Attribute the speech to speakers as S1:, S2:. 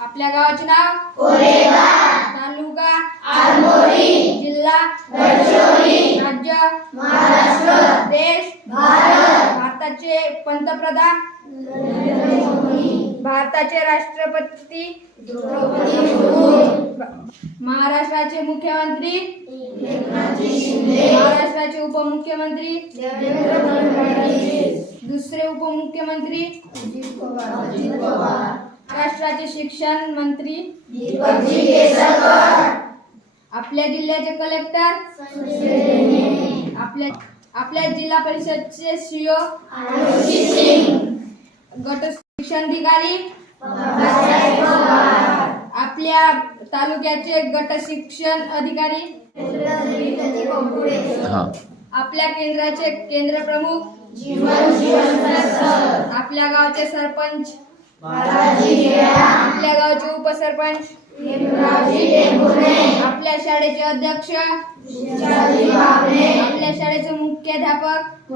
S1: आपल्या गावाचे नाव? तालुका? जिल्हा? राज्य? देश? भारताचे पंतप्रधान? भारताचे राष्ट्रपती? महाराष्ट्राचे मुख्यमंत्री? महाराष्ट्राचे उपमुख्यमंत्री? दुसरे उपमुख्यमंत्री? महाराष्ट्राचे शिक्षण मंत्री आपल्या जिल्ह्याचे कलेक्टर आपल्या आपल्या जिल्हा परिषदचे सीओ गट शिक्षणाधिकारी आपल्या तालुक्याचे गट शिक्षण अधिकारी
S2: हा.
S1: आपल्या केंद्राचे केंद्र प्रमुख आपल्या गावचे सरपंच आपल्या गावचे उपसरपंच आपल्या शाळेचे अध्यक्ष आपल्या शाळेचे मुख्याध्यापक